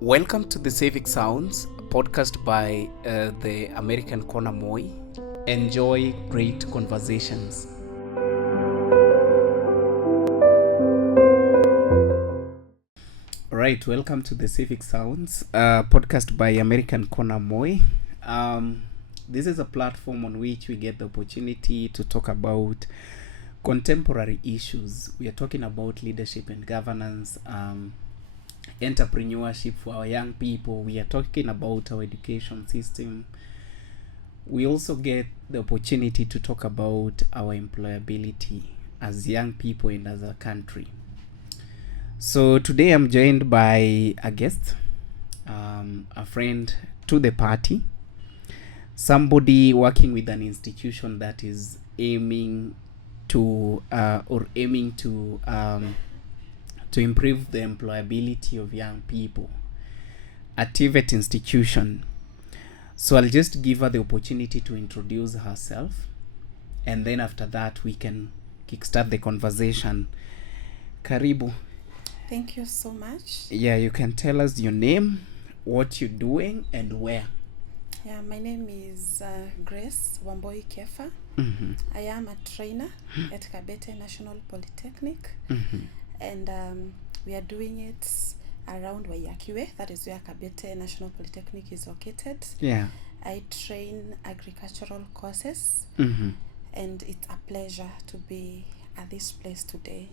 Welcome to the Civic Sounds, a podcast by the American Corner Moi. Enjoy great conversations. All right, welcome to the Civic Sounds, podcast by American Corner Moi. This is a platform on which we get the opportunity to talk about contemporary issues. We are talking about leadership and governance, entrepreneurship for our young people. We are talking about our education system. We also get the opportunity to talk about our employability as young people and as a country. So today I'm joined by a guest, a friend to the party, somebody working with an institution that is aiming to improve the employability of young people, a TVET institution. So I'll just give her the opportunity to introduce herself, and then after that we can kickstart the conversation. Karibu. Thank you so much. Yeah, you can tell us your name, what you're doing, and where. Yeah, my name is Grace Wamboi Kefa. Mm-hmm. I am a trainer at Kabete National Polytechnic. Mm-hmm. And we are doing it around Wayakiwe. That is where Kabete National Polytechnic is located. Yeah. I train agricultural courses. Mm-hmm. And it's a pleasure to be at this place today.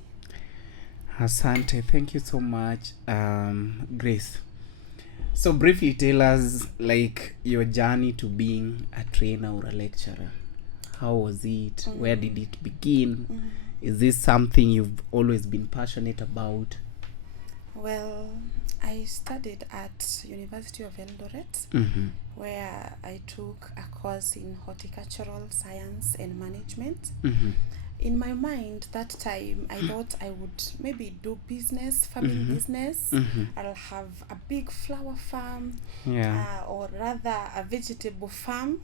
Asante, thank you so much, Grace. So briefly tell us your journey to being a trainer or a lecturer. How was it? Mm-hmm. Where did it begin? Mm-hmm. Is this something you've always been passionate about? Well, I studied at University of Eldoret, mm-hmm. where I took a course in horticultural science and management. Mm-hmm. In my mind, that time, I thought I would maybe do business, farming mm-hmm. business. Mm-hmm. I'll have a big flower farm, or rather a vegetable farm.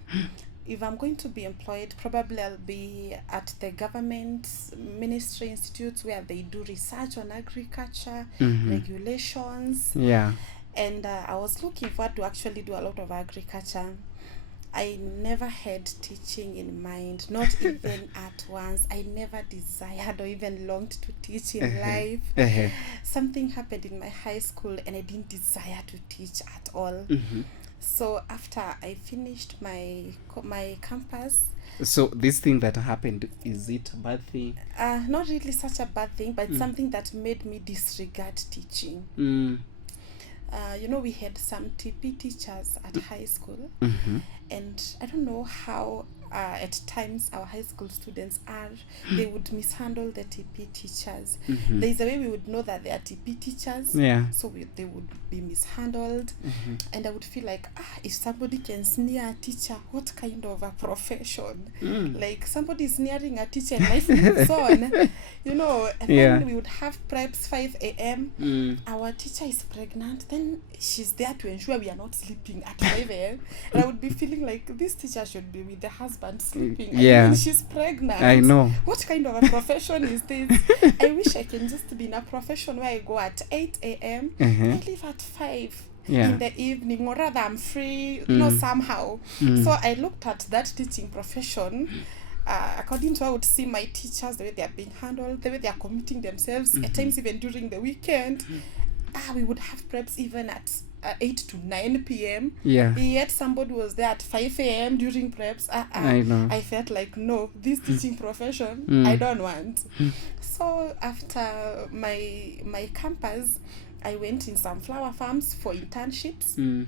If I'm going to be employed, probably I'll be at the government ministry institutes where they do research on agriculture, mm-hmm. regulations. Yeah. And I was looking forward to actually do a lot of agriculture. I never had teaching in mind, not even at once. I never desired or even longed to teach in life. Something happened in my high school and I didn't desire to teach at all. Mm-hmm. So after I finished my campus. So this thing that happened, is it a bad thing? Not really such a bad thing, but something that made me disregard teaching. We had some TP teachers at high school, mm-hmm. and I don't know how at times our high school students are. They would mishandle the TP teachers. Mm-hmm. There's a way we would know that they are TP teachers. Yeah. So they would be mishandled. Mm-hmm. And I would feel like, if somebody can sneer a teacher, what kind of a profession? Like somebody sneering a teacher and life moves on. And then we would have preps 5 a.m. Our teacher is pregnant. Then she's there to ensure we are not sleeping at 5 a.m. And I would be feeling like this teacher should be with the husband sleeping. Yeah. I mean, she's pregnant. I know. What kind of a profession is this? I wish I can just be in a profession where I go at 8 a.m. Mm-hmm. I leave at 5 yeah. in the evening, or rather I'm free, somehow. So I looked at that teaching profession. According to how I would see my teachers, the way they are being handled, the way they are committing themselves, at times even during the weekend. We would have preps even at 8 to 9 p.m. Yeah. Yet somebody was there at 5 a.m. during preps. I know. I felt like, no, this teaching profession, I don't want. So after my campus, I went in some flower farms for internships.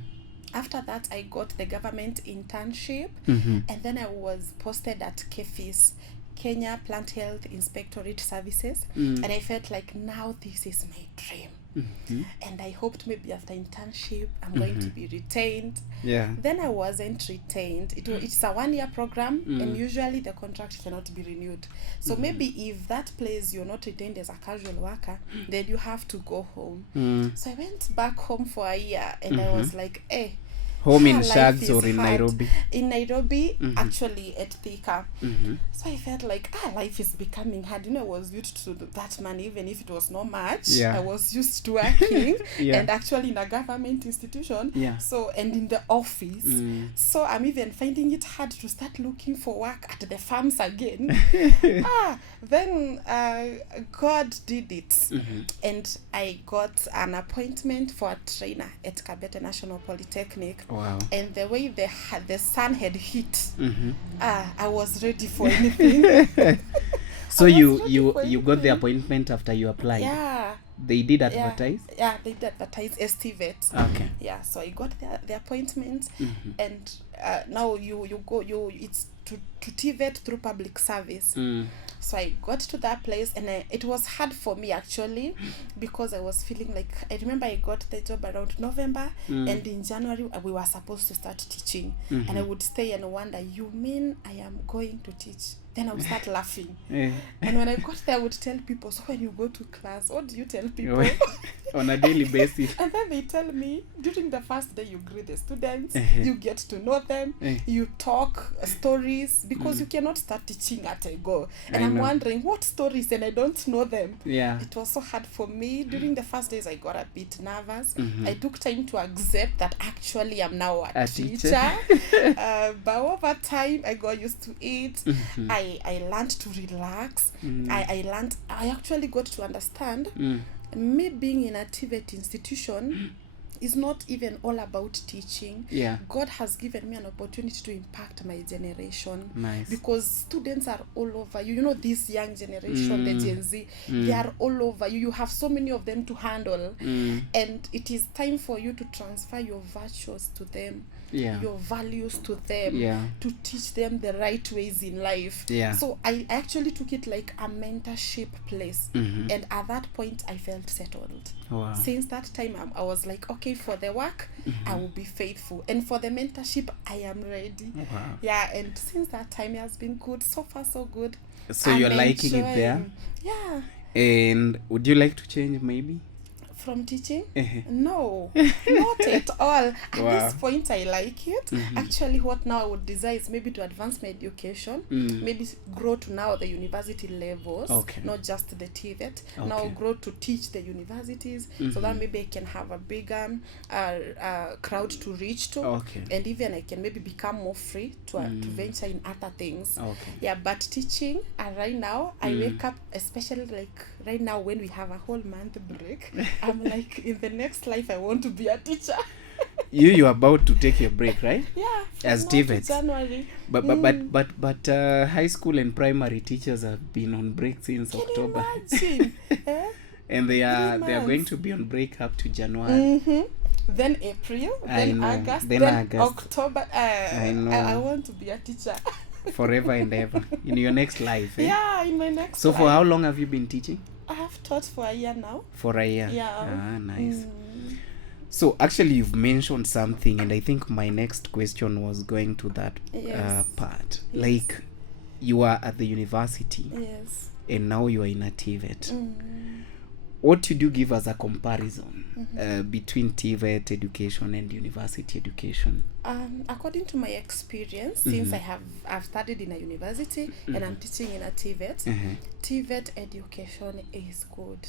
After that, I got the government internship, and then I was posted at KEFIS, Kenya Plant Health Inspectorate Services, and I felt like now this is my dream. Mm-hmm. And I hoped maybe after internship I'm going to be retained. Yeah. Then I wasn't retained. It's a 1-year program, and usually the contract cannot be renewed. So maybe if that place you're not retained as a casual worker, then you have to go home. So I went back home for a year, and I was like, Home in life Shags is or in hard. Nairobi? In Nairobi, actually at Thika. Mm-hmm. So I felt like, life is becoming hard. I was used to that money, even if it was not much. Yeah. I was used to working Yeah. and actually in a government institution. Yeah. So, and in the office. So I'm even finding it hard to start looking for work at the farms again. Then God did it. And I got an appointment for a trainer at Kabete National Polytechnic. Wow. And the way the sun had hit, I was ready for anything. So you got the appointment after you applied? Yeah. They did advertise? Yeah, they did advertise as TVET. Okay. Yeah, so I got the appointment, and now you go, it's to TVET through public service. So I got to that place, and it was hard for me actually, because I was feeling like, I remember I got the job around November, and in January we were supposed to start teaching, and I would stay and wonder, you mean I am going to teach? Then I would start laughing. And when I got there, I would tell people, so when you go to class, what do you tell people? On a daily basis. And then they tell me, during the first day, you greet the students, you get to know them, you talk stories, because you cannot start teaching at a go. And I'm wondering, what stories? And I don't know them. Yeah. It was so hard for me. During the first days, I got a bit nervous. I took time to accept that actually I'm now a teacher. But over time, I got used to it. I learned to relax. I actually got to understand me being in a TVET institution is not even all about teaching. Yeah. God has given me an opportunity to impact my generation. Nice. Because students are all over you. You know, this young generation, the Gen Z, they are all over you. You have so many of them to handle. And it is time for you to transfer your virtues to them. Yeah. Your values to them, to teach them the right ways in life. Yeah. So I actually took it like a mentorship place, and at that point I felt settled. Wow. Since that time I was like, okay, for the work I will be faithful, and for the mentorship I am ready. Wow. Yeah, and since that time it has been good. So far so good. So you're liking it there? Yeah. And would you like to change maybe? From teaching? No, not at all. At this point, I like it. Actually, what now I would desire is maybe to advance my education, maybe grow to now the university levels, not just the TVET. Now grow to teach the universities, so that maybe I can have a bigger crowd to reach to, and even I can maybe become more free to venture in other things. Yeah, but teaching, right now, I wake up, especially like right now when we have a whole month break, I'm like, in the next life I want to be a teacher. You're about to take your break, right? Yeah, as TVET. January. But high school and primary teachers have been on break since October. Can you imagine? And they are going to be on break up to January. Then April, then August, then October. I want to be a teacher. Forever and ever in your next life. Yeah, in my next life. For how long have you been teaching? I have taught for a year now. For a year? Yeah. Nice. So actually you've mentioned something, and I think my next question was going to that part. Yes. Like, you are at the university, and now you are in a TVET. What would you give as a comparison between TVET education and university education? According to my experience, since I've studied in a university and I'm teaching in a TVET, TVET education is good.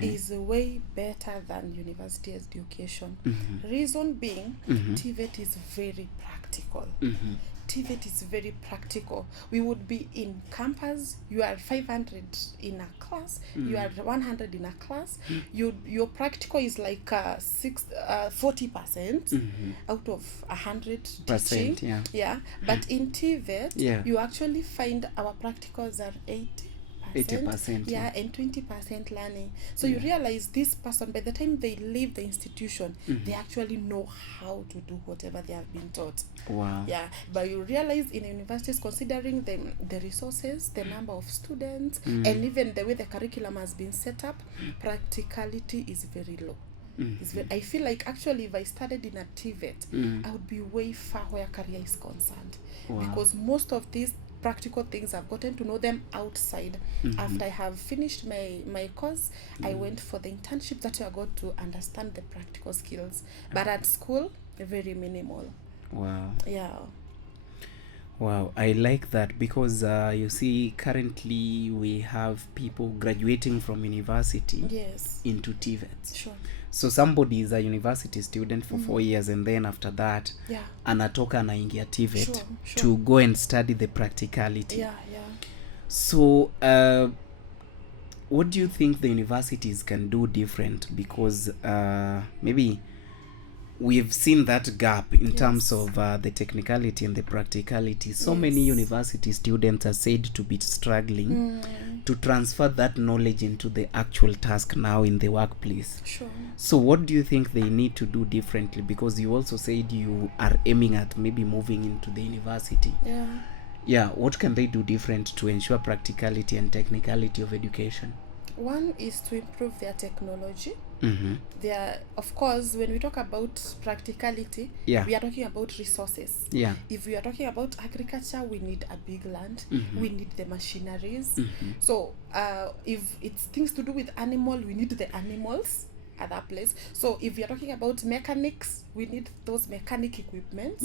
Is way better than university education. Reason being, TVET is very practical. TVET is very practical. We would be in campus, you are 500 in a class, you are 100 in a class, your practical is like 40% out of 100 teaching. Yeah. But in TVET, you actually find our practicals are 80%, and 20% learning. So you realize this person, by the time they leave the institution, they actually know how to do whatever they have been taught. Wow. Yeah, but you realize in universities, considering the resources, the number of students, and even the way the curriculum has been set up, practicality is very low. I feel like actually if I studied in a TVET, I would be way far where career is concerned. Because most of these practical things, I've gotten to know them outside. After I have finished my course, I went for the internship that I got to understand the practical skills. But at school, very minimal. Wow. Yeah. Wow, I like that because you see, currently we have people graduating from university Yes. into TVET. Sure. So somebody is a university student for 4 years, and then after that, Yeah. anatoka anaingia TVET Sure. to go and study the practicality. Yeah. So what do you think the universities can do different? Because maybe we've seen that gap in terms of the technicality and the practicality. So many university students are said to be struggling to transfer that knowledge into the actual task now in the workplace. Sure. So what do you think they need to do differently? Because you also said you are aiming at maybe moving into the university. Yeah, what can they do different to ensure practicality and technicality of education? One is to improve their technology. There, of course, when we talk about practicality, we are talking about resources. If we are talking about agriculture, we need a big land. We need the machineries. So if it's things to do with animal, we need the animals at that place. So if we are talking about mechanics, we need those mechanic equipment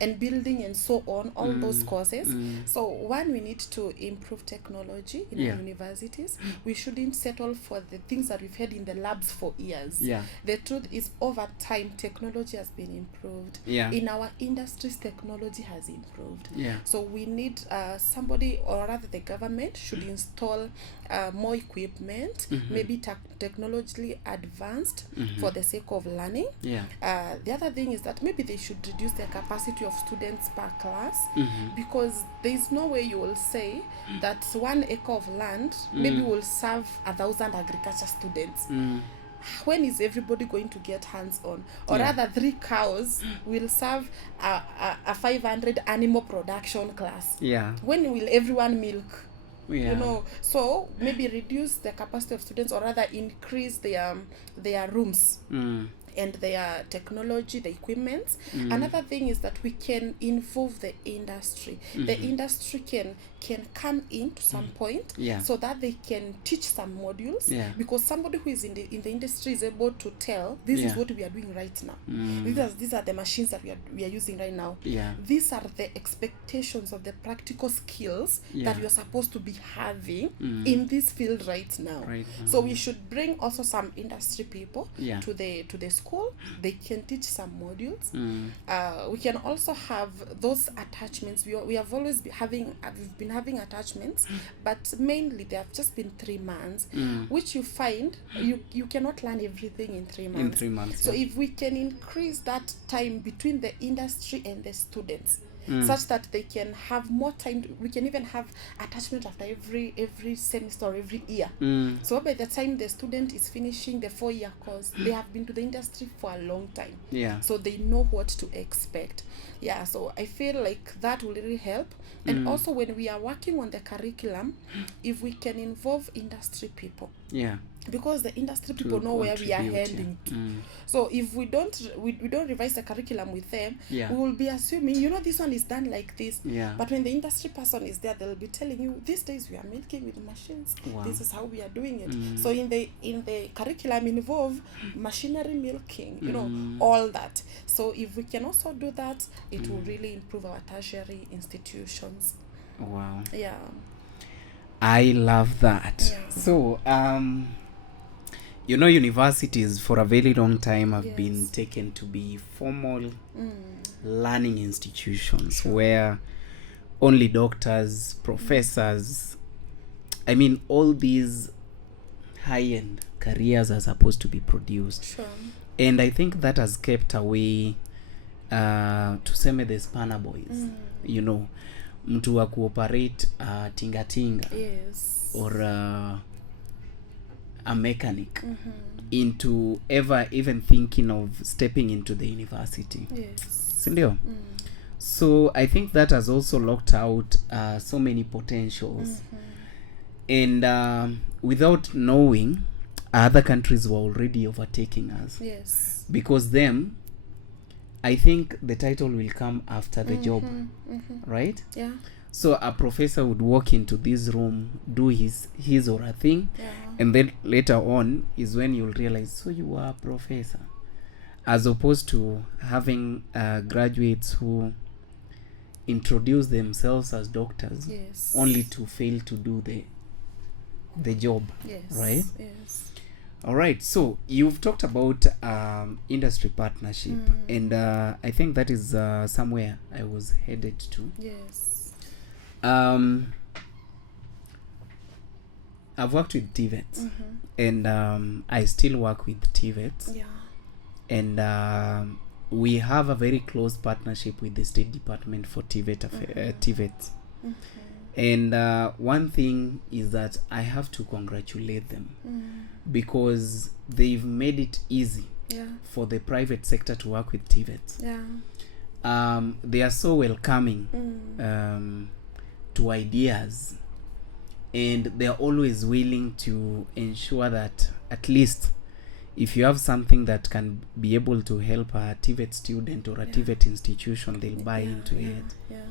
and building and so on, all those courses. So one, we need to improve technology in our universities. We shouldn't settle for the things that we've had in the labs for years. The truth is, over time, technology has been improved. In our industries, technology has improved. So we need somebody, or rather the government should install more equipment, maybe technologically advanced for the sake of learning. The other thing is that maybe they should reduce the capacity of students per class, because there is no way you will say that 1 acre of land maybe will serve 1,000 agriculture students. When is everybody going to get hands on? Or rather, 3 cows will serve a 500 animal production class. When will everyone milk? You know, so maybe reduce the capacity of students, or rather increase their rooms and their technology, the equipment. Another thing is that we can involve the industry. The industry can come in to some point, so that they can teach some modules, because somebody who is in the industry is able to tell, this is what we are doing right now. These are the machines that we are using right now. These are the expectations of the practical skills that you are supposed to be having in this field right now. So we should bring also some industry people to the school. They can teach some modules. We can also have those attachments. We have always been having attachments, but mainly they have just been 3 months, which you find you cannot learn everything in 3 months. In 3 months. So if we can increase that time between the industry and the students, such that they can have more time, we can even have attachment after every semester or every year. So by the time the student is finishing the 4-year course, they have been to the industry for a long time. So they know what to expect. So I feel like that will really help. And also, when we are working on the curriculum, if we can involve industry people, because the industry people know where we are heading to. So if we don't revise the curriculum with them, we will be assuming, this one is done like this. But when the industry person is there, they'll be telling you, these days we are milking with machines. This is how we are doing it. So in the curriculum involve machinery milking, all that. So if we can also do that, it will really improve our tertiary institutions. Wow. I love that. So universities for a very long time have been taken to be formal learning institutions where only doctors, professors, all these high-end careers are supposed to be produced. And I think that has kept away tuseme the spanner boys, mtu wa kuoperate tingatinga or a mechanic into even thinking of stepping into the university. Sindio? So I think that has also locked out so many potentials. And without knowing, other countries were already overtaking us. Because them, I think the title will come after the job, right? So a professor would walk into this room, do his or her thing, and then later on is when you'll realize, so you are a professor. as opposed to having graduates who introduce themselves as doctors Yes. only to fail to do the job. Yes. Right? Yes. All right, so you've talked about industry partnership, and I think that is somewhere I was headed to. Yes. I've worked with TVET, and I still work with TVET. Yeah. And we have a very close partnership with the State Department for TVET. And one thing is that I have to congratulate them because they've made it easy for the private sector to work with TVET. Yeah. They are so welcoming to ideas, and they are always willing to ensure that at least if you have something that can be able to help a TVET student or a TVET institution, they'll buy into it. Yeah.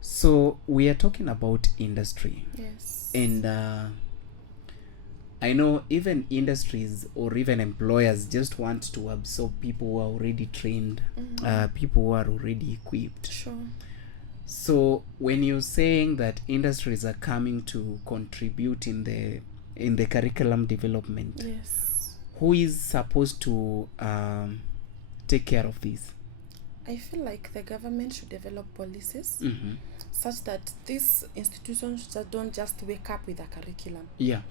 So we are talking about industry. Yes. And I know even industries or even employers just want to absorb people who are already trained, people who are already equipped. Sure. So when you're saying that industries are coming to contribute in the curriculum development, Yes. who is supposed to take care of this? I feel like the government should develop policies such that these institutions don't just wake up with a curriculum. Yeah.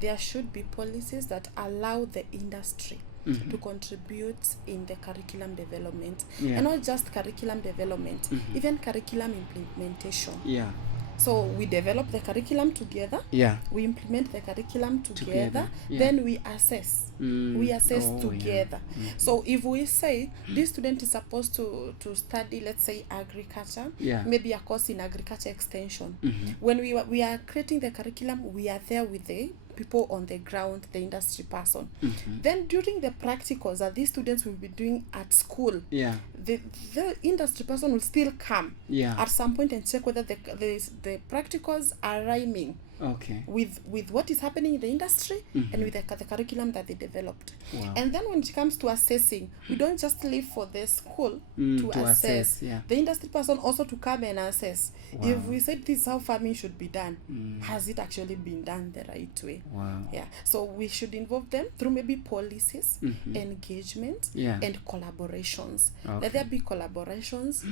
There should be policies that allow the industry to contribute in the curriculum development. And not just curriculum development, even curriculum implementation. Yeah. So we develop the curriculum together. Yeah. We implement the curriculum together. Then we assess. We assess together. So if we say this student is supposed to study, let's say, agriculture, maybe a course in agriculture extension. When we are creating the curriculum, we are there with the people on the ground, the industry person. Then during the practicals that these students will be doing at school, the industry person will still come at some point and check whether the practicals are rhyming with what is happening in the industry and with the curriculum that they developed. And then when it comes to assessing, we don't just leave for the school to assess. The industry person also to come and assess. If we said this is how farming should be done, has it actually been done the right way? So we should involve them through maybe policies, engagement, and collaborations. Let there be collaborations.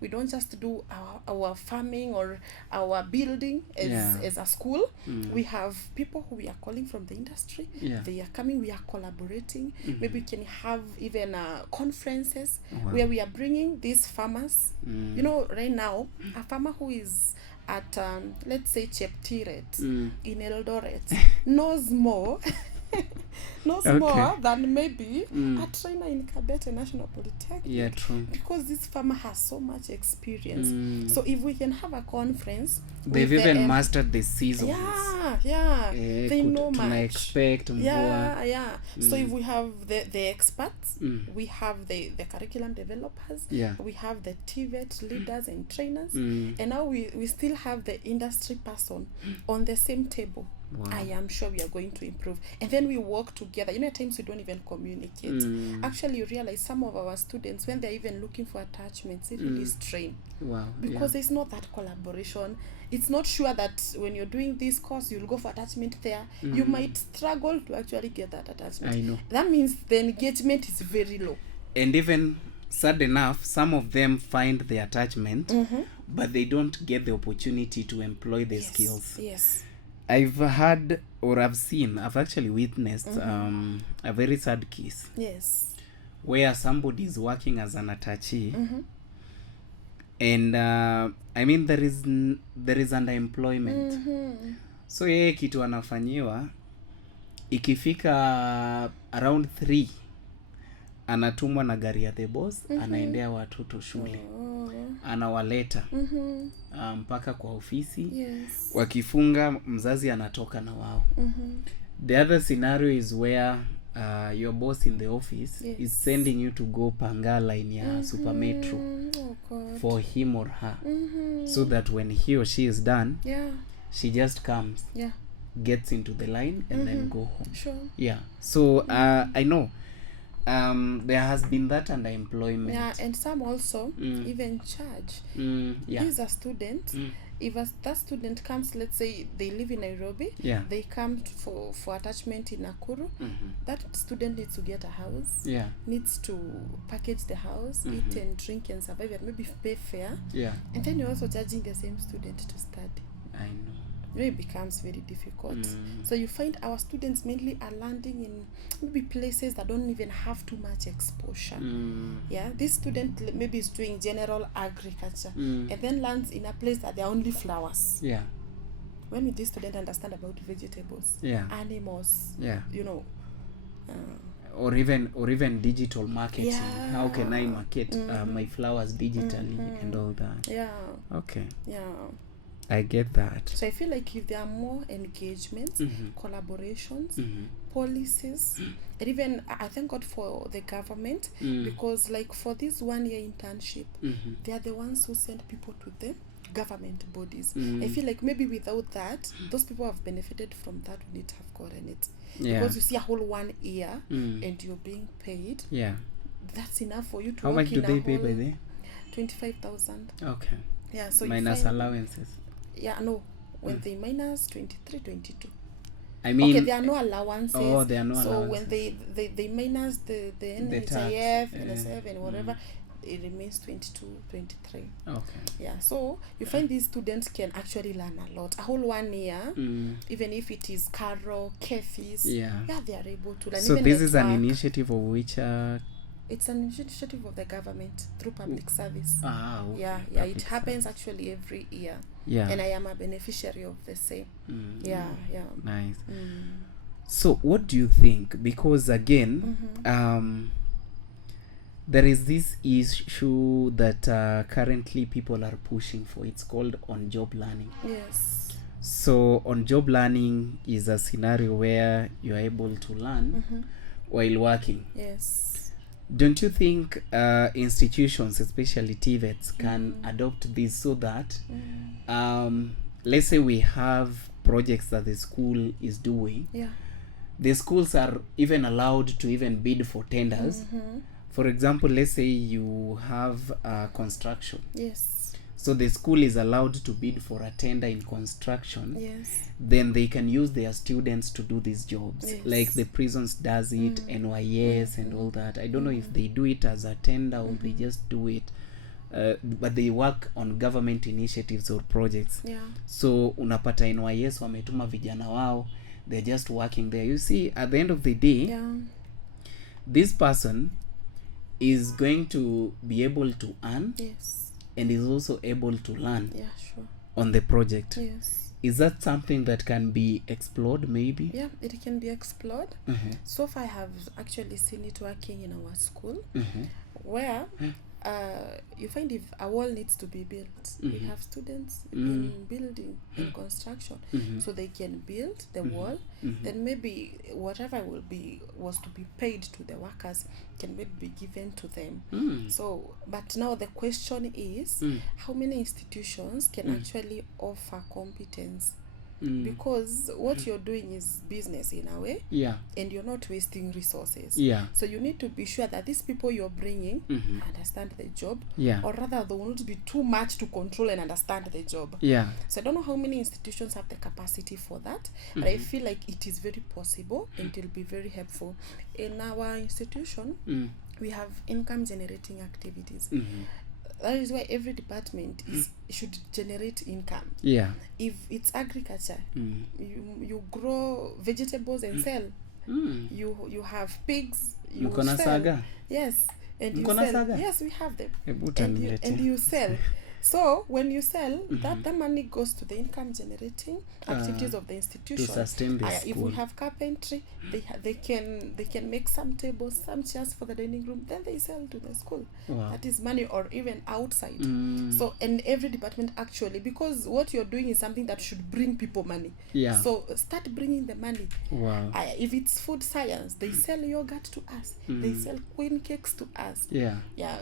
We don't just do our farming or our building as a school. We have people who we are calling from the industry. They are coming. We are collaborating. Maybe we can have even conferences where we are bringing these farmers. You know, right now, a farmer who is at let's say Cheptiret in Eldoret knows more more than maybe a trainer in Kabete National Polytechnic. True. Because this farmer has so much experience. So if we can have a conference, they've even mastered the seasons. They know much. Expect So if we have the experts, we have the curriculum developers, we have the TVET leaders and trainers, and now we still have the industry person on the same table. I am sure we are going to improve. And then we work together. You know, at times we don't even communicate. Actually, you realize some of our students, when they're even looking for attachments, they really strain. Because there's not that collaboration. It's not sure that when you're doing this course, you'll go for attachment there. You might struggle to actually get that attachment. I know. That means the engagement is very low. And even sad enough, some of them find the attachment, but they don't get the opportunity to employ their skills. I've had or I've actually witnessed a very sad case. Where somebody is working as an attachee, and I mean there is underemployment. So yeye kitu anafanyiwa ikifika around 3 anatumwa na gari ya the boss, anaendea watoto shule, anawaleta mpaka kwa ofisi. Wakifunga, mzazi anatoka na wao. The other scenario is where your boss in the office is sending you to go panga line ya Super Metro for him or her, so that when he or she is done, she just comes, gets into the line and then go home. So I know there has been that underemployment. Yeah, and some also even charge. Yeah. These are students. If that student comes, let's say they live in Nairobi, Yeah. they come for attachment in Nakuru, that student needs to get a house, Yeah. needs to package the house, eat and drink and survive, and maybe pay fare. Yeah. And then you're also charging the same student to study. I know. It becomes very difficult. So you find our students mainly are landing in maybe places that don't even have too much exposure. Yeah, this student maybe is doing general agriculture and then lands in a place that there are only flowers. Yeah. When will this student understand about vegetables, animals, you know, or even digital marketing? Yeah. How can I market my flowers digitally and all that? Yeah. Okay. Yeah. I get that. So I feel like if there are more engagements, collaborations, policies, and even I thank God for the government, because like for this 1 year internship, they are the ones who send people to the government bodies. I feel like maybe without that, those people have benefited from that wouldn't have gotten it. Because you see a whole 1 year and you're being paid. Yeah. That's enough for you to How work much in do they a pay whole by there? 25,000. Okay. Yeah, so minus you find, allowances. Yeah, no. When they minus 23, 22. I mean, okay, there are no allowances. Oh, there are no so allowances. when they minus the NHIF, NSF, and whatever, it remains 22, 23. Okay. Yeah, so you find these students can actually learn a lot. A whole 1 year, even if it is Caro, Kefis, they are able to learn. So even this is an network. initiative of which It's an initiative of the government through public service. Okay. Yeah, Public it happens actually every year. Yeah. And I am a beneficiary of the same. Yeah. Nice. So what do you think? Because again, there is this issue that currently people are pushing for. It's called on-job learning. Yes. So on-job learning is a scenario where you're able to learn while working. Yes. Don't you think institutions, especially TVETs, can adopt this so that, let's say we have projects that the school is doing, the schools are even allowed to even bid for tenders. For example, let's say you have construction. Yes. So the school is allowed to bid for a tender in construction. Yes. Then they can use their students to do these jobs. Yes. Like the prisons does it, NYS and all that. I don't know if they do it as a tender or they just do it. But they work on government initiatives or projects. Yeah. So unapata NYS wametuma vijana wao. They're just working there. You see, at the end of the day, this person is going to be able to earn. Yes. And is also able to learn on the project. Yes. Is that something that can be explored maybe? Yeah, it can be explored. So far I have actually seen it working in our school where you find if a wall needs to be built, we have students in building, in construction, so they can build the wall, then maybe whatever was to be paid to the workers can maybe be given to them. So, but now the question is, how many institutions can actually offer competence? Because what you're doing is business in a way, and you're not wasting resources. So you need to be sure that these people you're bringing understand the job, or rather they will not be too much to control and understand the job. So I don't know how many institutions have the capacity for that, but I feel like it is very possible and it will be very helpful. In our institution, we have income generating activities. That is why every department should generate income. If it's agriculture, you grow vegetables and sell. You have pigs, you sell. Saga? Yes, and you Mkona sell. saga? Yes, we have them. And You sell. So when you sell, that money goes to the income generating activities of the institution. To sustain the school. If we have carpentry, they can make some tables, some chairs for the dining room, then they sell to the school. That is money, or even outside. So in every department actually, because what you're doing is something that should bring people money. So start bringing the money. If it's food science, they sell yogurt to us. They sell queen cakes to us.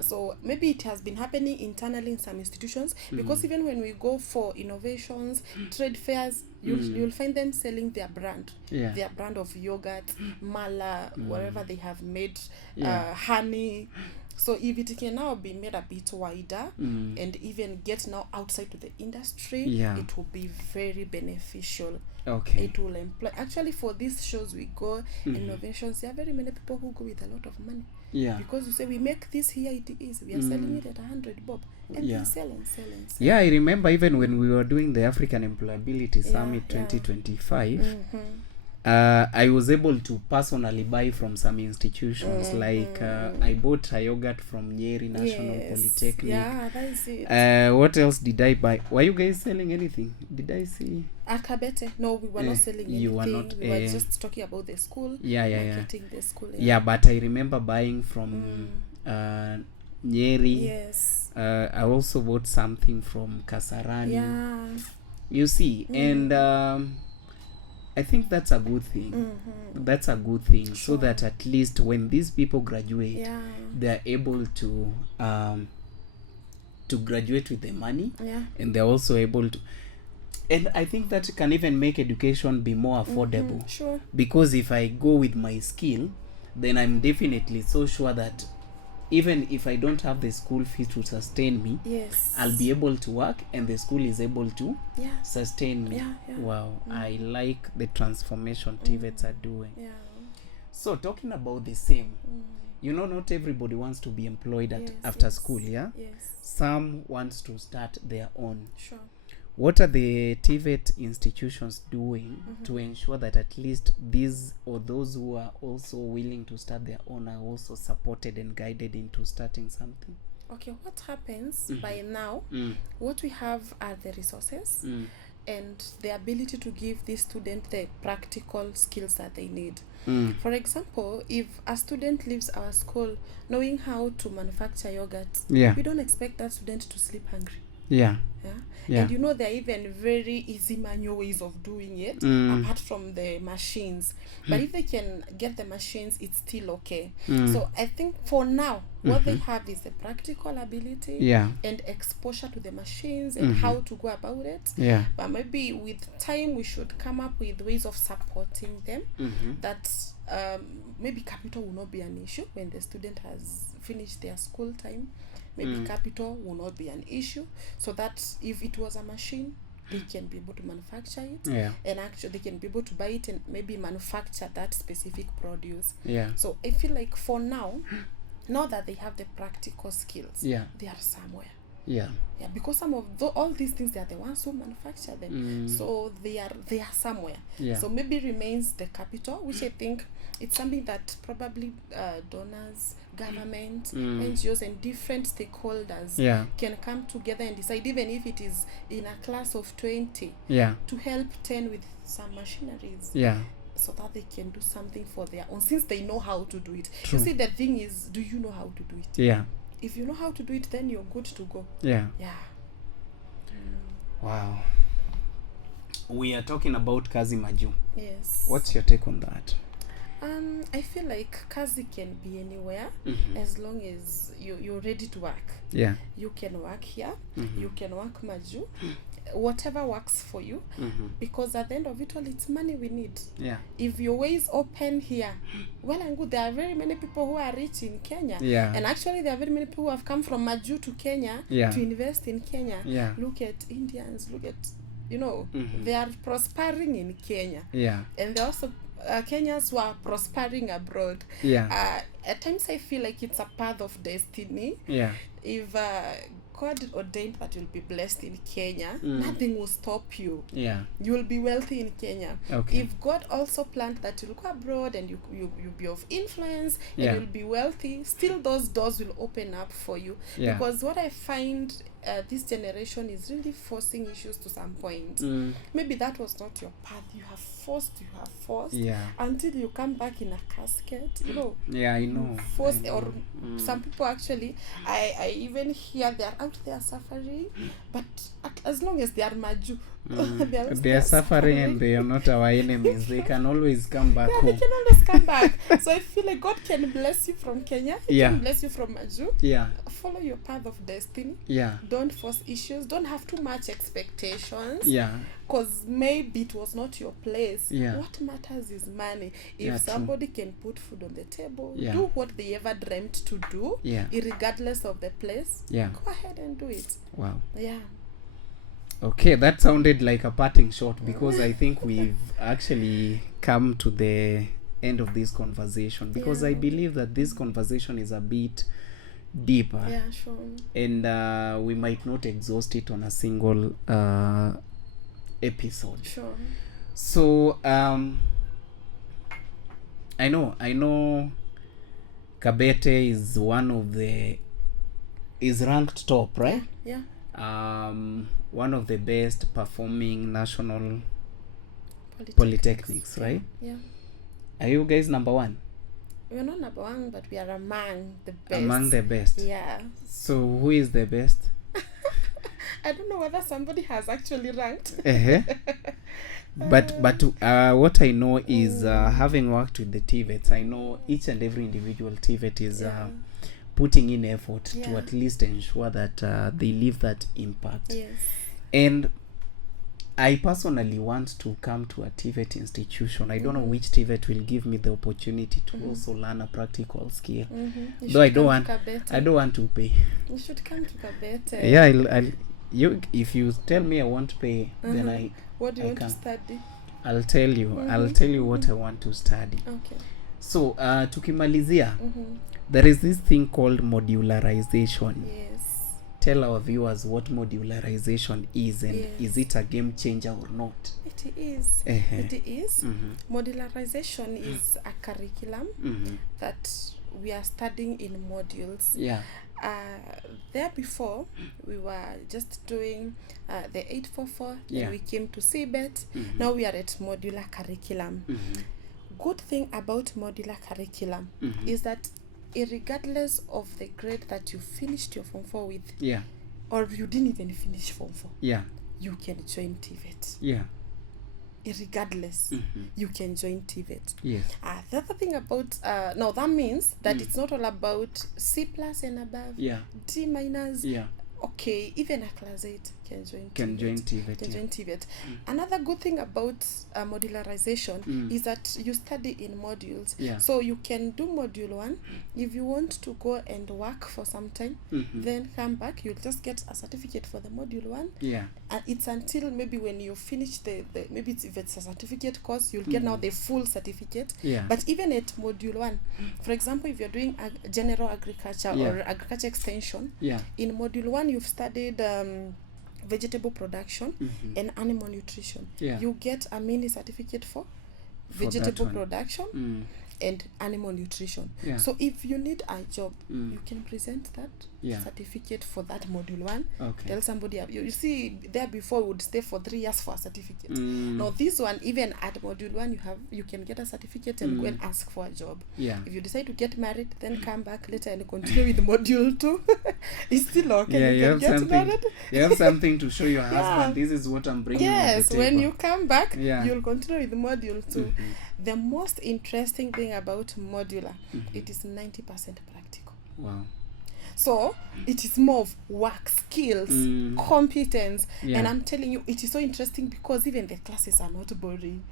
So maybe it has been happening internally in some institutions, institutions, because even when we go for innovations, trade fairs, you'll find them selling their brand, their brand of yogurt, mala, whatever they have made, honey. So if it can now be made a bit wider and even get now outside to the industry, it will be very beneficial. Okay. It will employ. Actually, for these shows we go, innovations, there are very many people who go with a lot of money. Yeah. Because you say, we make this here, it is. We are selling it at 100 bob. And they sell and sell and sell. Yeah, I remember even when we were doing the African Employability Summit 2025, I was able to personally buy from some institutions. Like I bought a yogurt from Nyeri National Polytechnic. Yeah, that is it. What else did I buy? Were you guys selling anything? Did I see? Akabete? No, we were not selling anything. You were not. We were just talking about the school. Marketing the school. Yeah, but I remember buying from Nyeri. Yes. I also bought something from Kasarani. Yeah. You see, and I think that's a good thing. That's a good thing, so that at least when these people graduate, they're able to graduate with the money, and they're also able to. And I think that can even make education be more affordable. Sure. Because if I go with my skill, then I'm definitely so sure that even if I don't have the school fee to sustain me, I'll be able to work, and the school is able to sustain me. Wow, I like the transformation TVETs are doing. So talking about the same, you know, not everybody wants to be employed at after school. Some wants to start their own. What are the TVET institutions doing to ensure that at least these or those who are also willing to start their own are also supported and guided into starting something? Okay, what happens by now, what we have are the resources and the ability to give this student the practical skills that they need. For example, if a student leaves our school knowing how to manufacture yogurt, we don't expect that student to sleep hungry. And you know, there are even very easy manual ways of doing it apart from the machines. But if they can get the machines, it's still okay. So I think for now, what they have is the practical ability and exposure to the machines and how to go about it. But maybe with time, we should come up with ways of supporting them that maybe capital will not be an issue when the student has finished their school time. Maybe capital will not be an issue, so that if it was a machine, they can be able to manufacture it, and actually they can be able to buy it and maybe manufacture that specific produce. So I feel like for now that they have the practical skills, they are somewhere. Because some of all these things, they are the ones who manufacture them, so they are somewhere. So maybe remains the capital, which I think it's something that probably donors, government, NGOs, and different stakeholders can come together and decide, even if it is in a class of 20, to help 10 with some machineries. So that they can do something for their own, since they know how to do it. You see, the thing is, do you know how to do it? If you know how to do it, then you're good to go. Wow. We are talking about Kazi Maju. Yes. What's your take on that? I feel like Kazi can be anywhere as long as you're ready to work. You can work here. You can work Maju. Whatever works for you, because at the end of it all, it's money we need. If your way is open here, well and good. There are very many people who are rich in Kenya, and actually there are very many people who have come from Maju to Kenya to invest in Kenya. Look at Indians, look at, you know, they are prospering in Kenya, and they also Kenyans who are prospering abroad. At times I feel like it's a path of destiny. If God ordained that you'll be blessed in Kenya, nothing will stop you. You will be wealthy in Kenya. If God also planned that you'll go abroad and you'll be of influence and you'll be wealthy, still those doors will open up for you. Because what I find this generation is really forcing issues to some point. Maybe that was not your path. You have forced until you come back in a casket, you know. I know. Forced, or some people actually, I even hear they're out there suffering, but as long as they are Maju, They are suffering and they are not our enemies. They can always come back home. They can always come back. So I feel like God can bless you from Kenya. He can bless you from Maju. Follow your path of destiny. Don't force issues. Don't have too much expectations. Because maybe it was not your place. What matters is money. If somebody can put food on the table, do what they ever dreamt to do, regardless of the place, go ahead and do it. Wow. Yeah. Okay, that sounded like a parting shot, because I think we've actually come to the end of this conversation, because I believe that this conversation is a bit deeper. Yeah, sure. And we might not exhaust it on a single episode. Sure. So I know Kabete is one of the is ranked top, right? Yeah. One of the best performing national polytechnics, right? Yeah. Are you guys number one? We're not number one, but we are among the best. Among the best. Yeah. So who is the best? I don't know whether somebody has actually ranked. But what I know is having worked with the TVETs, I know each and every individual TVET is putting in effort to at least ensure that they leave that impact. Yes. And I personally want to come to a TVET institution. I don't know which TVET will give me the opportunity to also learn a practical skill. Though I don't want to pay. You should come to Kabete. Yeah, if you tell me I won't pay, then what do you want to study? I'll tell you. I'll tell you what I want to study. Okay. So tukimalizia, there is this thing called modularization. Yes. Tell our viewers what modularization is, and is it a game changer or not? It is. It is. Modularization is a curriculum that we are studying in modules. Yeah. There before, we were just doing the 844, then we came to Civic. Now we are at modular curriculum. Good thing about modular curriculum is that regardless of the grade that you finished your Form 4 with, or you didn't even finish Form 4, you can join TVET. Regardless, you can join TVET. Yes. The other thing about now that means that it's not all about C+ and above, D-. Okay, even a class 8 can join TVET. Another good thing about modularization is that you study in modules. So you can do module 1. If you want to go and work for some time, then come back, you'll just get a certificate for the module 1. And it's until maybe when you finish the maybe if it's a certificate course, you'll get now the full certificate. But even at module 1, for example, if you're doing general agriculture or agriculture extension, in module 1 you've studied vegetable production and animal nutrition. You get a mini certificate for vegetable production and animal nutrition. So if you need a job, you can present that certificate for that module 1. Tell somebody, you see there before would stay for 3 years for a certificate. Now this one, even at module 1, you can get a certificate and go and ask for a job. If you decide to get married, then come back later and continue with module 2. It's still okay. You can get married. You have something to show your husband. This is what I'm bringing. Yes, when you come back, you'll continue with module 2. The most interesting thing about modular, it is 90% practical. Wow. So it is more of work, skills, competence. And I'm telling you, it is so interesting because even the classes are not boring.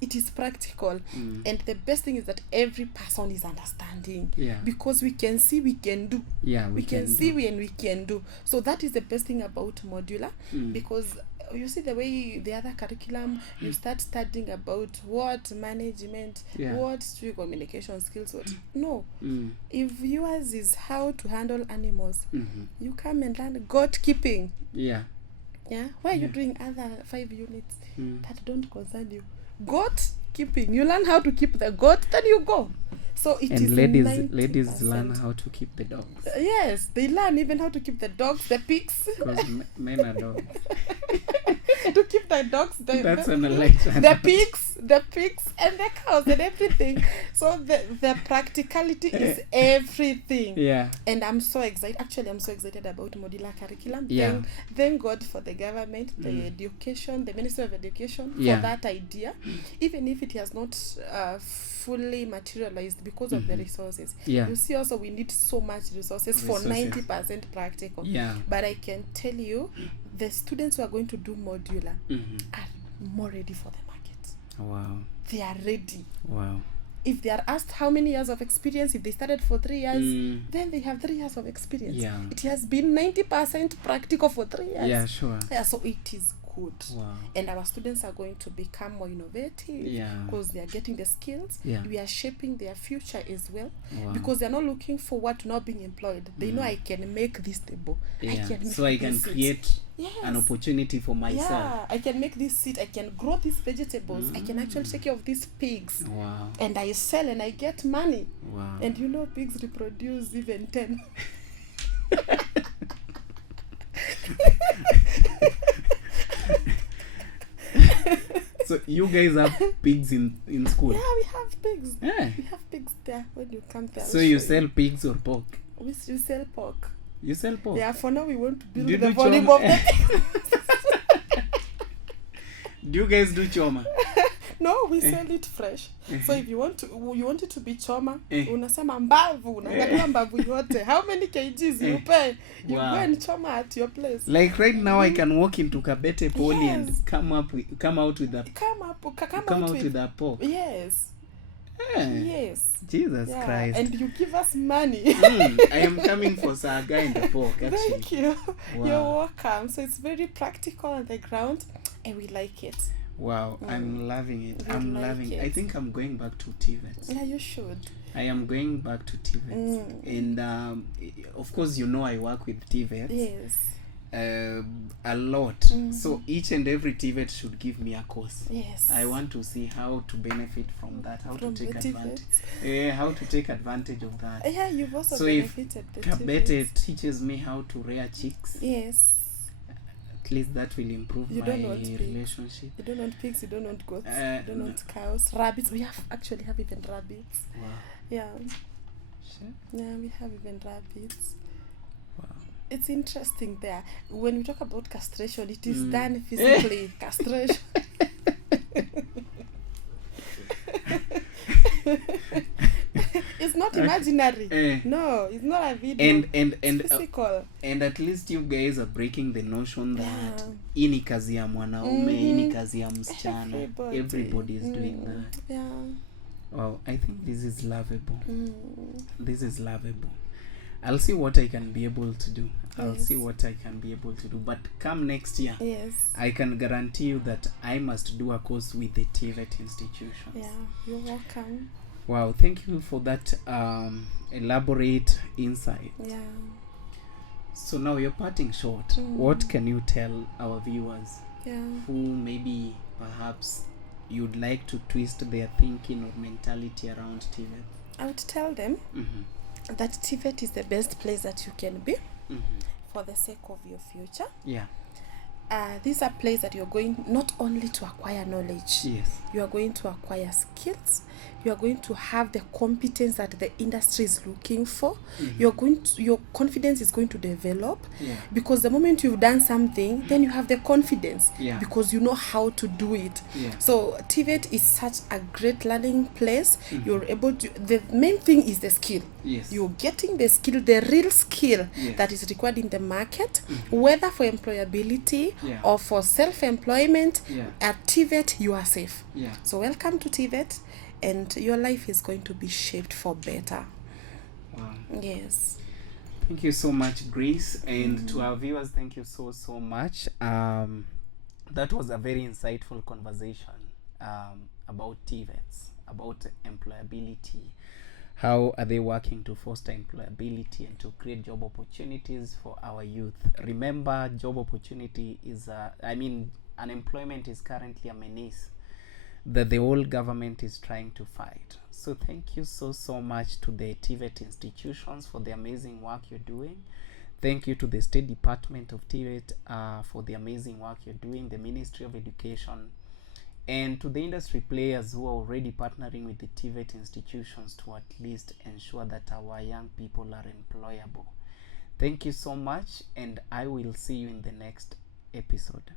It is practical. And the best thing is that every person is understanding. Because we can see, we can do. We can see and we can do. So that is the best thing about modular, because you see the way the other curriculum, you start studying about what management, what communication skills, what no. If yours is how to handle animals, you come and learn goat keeping. Why are you doing other 5 units that don't concern you? Goat keeping, you learn how to keep the goat, then you go. So it is ladies learn how to keep the dogs. Yes, they learn even how to keep the dogs, the pigs. Because men are dogs. to keep the dogs, That's on a lighter the pigs, and the cows and everything. So the practicality is everything. Yeah. And I'm so excited. Actually, I'm so excited about modular curriculum. Yeah. Thank God for the government, the education, the Ministry of Education for Yeah. that idea, even if it has not fully materialized because of the resources. Yeah. You see, also we need so much resources for 90% practical. Yeah. But I can tell you, the students who are going to do modular are more ready for the market. Wow. They are ready. Wow. If they are asked how many years of experience, if they started for 3 years, then they have 3 years of experience. Yeah. It has been 90% practical for 3 years. Yeah, sure. Yeah, so it is good. Wow. And our students are going to become more innovative because they are getting the skills. Yeah. We are shaping their future as well. Wow. Because they are not looking forward to not being employed. They know I can make this table. Yeah. I can create an opportunity for myself. Yeah, I can make this seed. I can grow these vegetables. I can actually take care of these pigs. Wow. And I sell and I get money. Wow. And you know, pigs reproduce even 10. So you guys have pigs in school? Yeah, we have pigs. Yeah. We have pigs there when you come there. So you sell pigs or pork? We sell pork. You sell pork? Yeah, for now we want to build Do you the do volume choma? of the Do you guys do choma? No, we sell it fresh. So if you want it to be choma, unasema mbavu, unaangalia mbavu yote. How many kgs you pay? You go and choma at your place. Like right now I can walk into Kabete Poly and come out with a pork. Yes. Yeah. Yes. Jesus Christ. And you give us money. I am coming for Saga in the pork, actually. Thank you. Wow. You're welcome. So it's very practical on the ground and we like it. Wow, I'm loving it. I'm loving it. I think I'm going back to TVET. Yeah, you should. I am going back to TVET. And of course, you know I work with TVET. Yes. A lot. So each and every TVET should give me a course. Yes. I want to see how to benefit from that, how From to take the advantage. How to take advantage of that. Yeah, you've also So benefited if the Kabete teaches me how to rear chicks, yes. at least that will improve You my don't want pigs. relationship. You don't want pigs, you don't want goats, you don't want cows, rabbits. We actually have even rabbits. Wow. Yeah. Sure. Yeah, we have even rabbits. Wow. It's interesting there. When we talk about castration, it is done physically. Castration. It's not imaginary. No, it's not a video. And it's physical. And at least you guys are breaking the notion that hii ni kazi ya mwanaume, hii ni kazi ya msichana. Everybody is doing that. Yeah. Wow, I think this is lovable. This is lovable. I'll see what I can be able to do. I'll see what I can be able to do. But come next year, I can guarantee you that I must do a course with the TVET institutions. Yeah, you're welcome. Wow, thank you for that elaborate insight. Yeah. So now you're parting short. What can you tell our viewers who maybe perhaps you'd like to twist their thinking or mentality around TVET? I would tell them that TVET is the best place that you can be for the sake of your future. Yeah. These are places that you're going not only to acquire knowledge. Yes. You are going to acquire skills. You are going to have the competence that the industry is looking for. Your confidence is going to develop because the moment you've done something, then you have the confidence because you know how to do it. So TVET is such a great learning place. You're able to. The main thing is the skill. Yes. You're getting the skill, the real skill that is required in the market, whether for employability or for self-employment. At TVET, you are safe. So welcome to TVET. And your life is going to be shaped for better. Wow. Yes. Thank you so much, Grace. And to our viewers, thank you so much. That was a very insightful conversation about TVETs, about employability. How are they working to foster employability and to create job opportunities for our youth? Remember, job opportunity is, unemployment is currently a menace that the whole government is trying to fight. So thank you so much to the TVET institutions for the amazing work you're doing. Thank you to the State Department of TVET for the amazing work you're doing, the Ministry of Education, and to the industry players who are already partnering with the TVET institutions to at least ensure that our young people are employable. Thank you so much, and I will see you in the next episode.